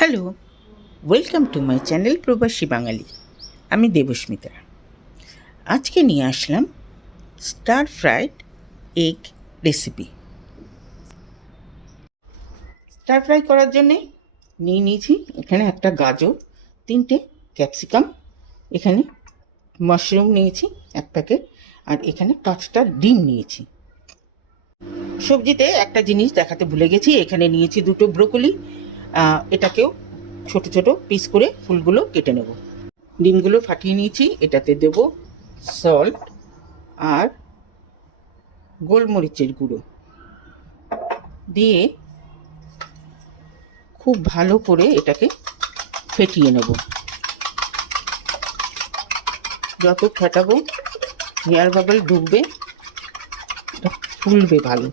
Hello, welcome to my channel প্রবাসী বাঙালি। আমি দেবস্মিতা। আজকে নিয়ে আসলাম star fried egg recipe. Star fry করার জন্যে নিয়েছি এখানে একটা গাজর, 3টে ক্যাপসিকাম, এখানে মাশরুম নিয়েছি 1 প্যাকেট, আর এখানে 5টা ডিম নিয়েছি। সবজিতে একটা জিনিস দেখাতে ভুলে গেছি, এখানে নিয়েছি 2টো ব্রোকলি, এটাকেও ছোট ছোট পিস করে ফুলগুলো কেটে নেব। ডিমগুলো ফাটিয়ে নিয়েছি, এটাতে দেব সল্ট আর গোলমরিচের গুঁড়ো দিয়ে খুব ভালো করে এটাকে ফেটিয়ে নেব। যত ফেটাবো এয়ার বাবল ঢুকবে, এটা ফুলবে ভালো।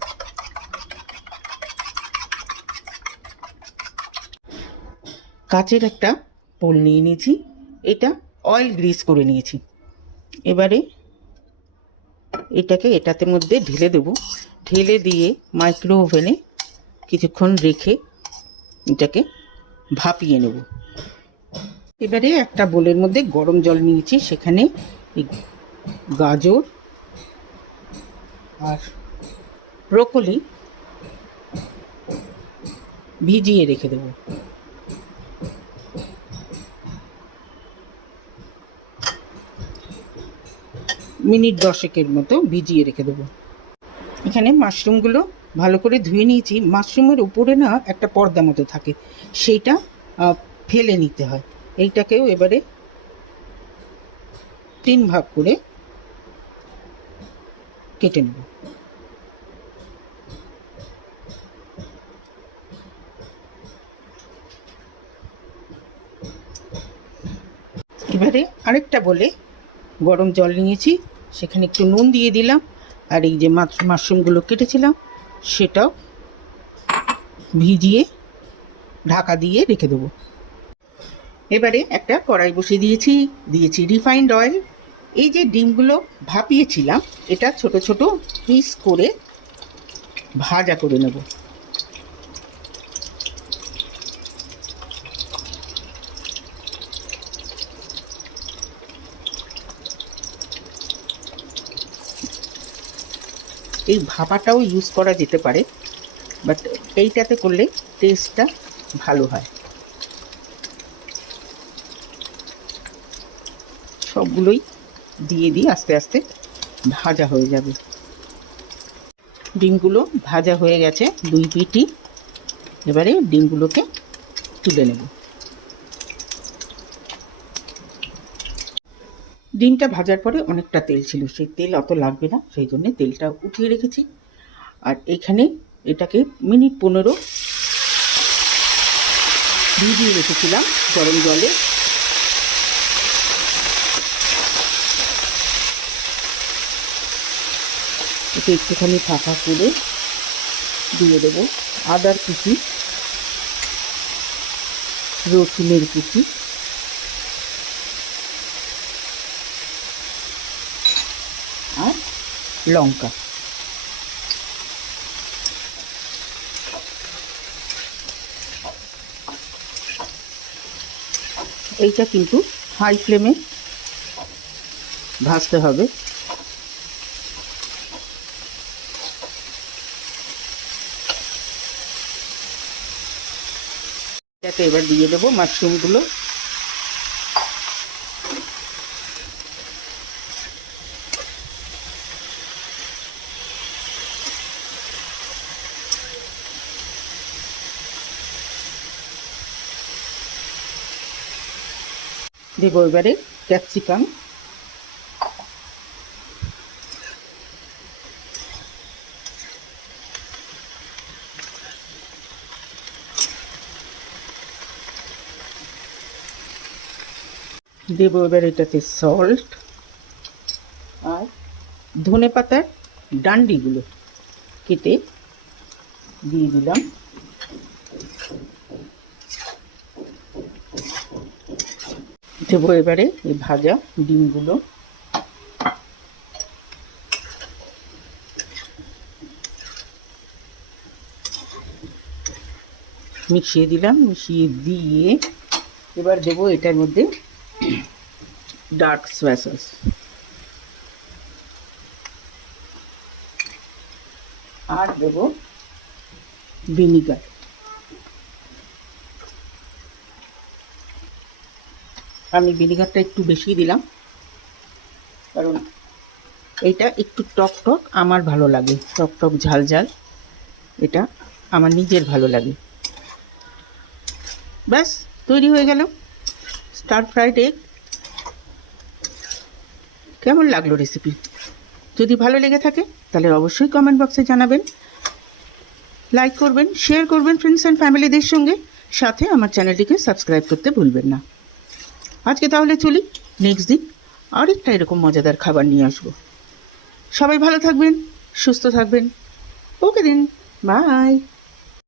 কাচের একটা বোল নিয়ে নিয়েছি, এটা অয়েল গ্রিস করে নিয়েছি। এবারে এটাতে মধ্যে ঢেলে দেব, ঢেলে দিয়ে মাইক্রো ওভেনে কিছুক্ষণ রেখে এটাকে ভাপিয়ে নেব। এবারে একটা বোলের মধ্যে গরম জল নিয়েছি, সেখানে গাজর আর ব্রোকলি ভিজিয়ে রেখে দেব। মিনিট 10 মতো ভিজিয়ে রেখে দেবো। এখানে মাশরুমগুলো ভালো করে ধুয়ে নিয়েছি। মাশরুমের উপরে না একটা পর্দা মতো থাকে, সেইটা ফেলে নিতে হয়। এইটাকেও এবারে 3 ভাগ করে কেটে নেব। এবারে আরেকটা বলে গরম জল নিয়েছি, সেখানে একটু নুন দিয়ে দিলাম, আর এই যে মাশরুমগুলো কেটেছিলাম সেটাও ভিজিয়ে ঢাকা দিয়ে রেখে দেবো। এবারে একটা কড়াই বসিয়ে দিয়েছি রিফাইন্ড অয়েল। এই যে ডিমগুলো ভাপিয়েছিলাম, এটা ছোট ছোট পিস করে ভাজা করে নেব। এই ভাপাটাও ইউজ করা যেতে পারে, বাট এইটাতে করলে টেস্টটা ভালো হয়। সবগুলোই দিয়ে দিই, আস্তে আস্তে ভাজা হয়ে যাবে। ডিমগুলো ভাজা হয়ে গেছে 2 পিঠই। এবারে ডিমগুলোকে তুলে নেব। ডিমটা ভাজার পরে অনেকটা তেল ছিল, সেই তেল অত লাগবে না, সেই জন্যে তেলটা উঠিয়ে রেখেছি। আর এখানে এটাকে মিনিট 15 ভিজিয়ে রেখেছিলাম গরম জলে। এতে একটুখানি ফাঁকা করে দিয়ে দেবো আদার কুচি, রসুনের কুচি, আর লঙ্কা। এইটা কিন্তু হাই ফ্লেমে ভাজতে হবে। এটাতে এবার দিয়ে দেবো মাশরুমগুলো। দেবো এবারে ক্যাপসিকাম, দেবো এবার এটাতে সল্ট, আর ধনে পাতার ডান্ডিগুলো কেটে দিয়ে দিলাম। দেবো এবারে এই ভাজা ডিমগুলো, মিশিয়ে দিলাম, মিশিয়ে দিয়ে এবার দেবো এটার মধ্যে ডার্ক সয়া সস, আর দেবো ভিনিগার। আমি ভিনিগারটা একটু বেশি দিলাম, কারণ এইটা একটু টক টক আমার ভালো লাগে, টক টক ঝাল ঝাল, এটা আমার নিজের ভালো লাগে। ব্যাস তৈরি হয়ে গেল স্টার ফ্রাইড এগ। কেমন লাগলো রেসিপি? যদি ভালো লেগে থাকে তাহলে অবশ্যই কমেন্ট বক্সে জানাবেন, লাইক করবেন, শেয়ার করবেন ফ্রেন্ডস অ্যান্ড ফ্যামিলিদের সঙ্গে, সাথে আমার চ্যানেলটিকে সাবস্ক্রাইব করতে ভুলবেন না। আজকে তাহলে চলি, নেক্সট দিন আরেকটা এরকম মজাদার খাবার নিয়ে আসবো। সবাই ভালো থাকবেন, সুস্থ থাকবেন। ওকে দিন, বাই।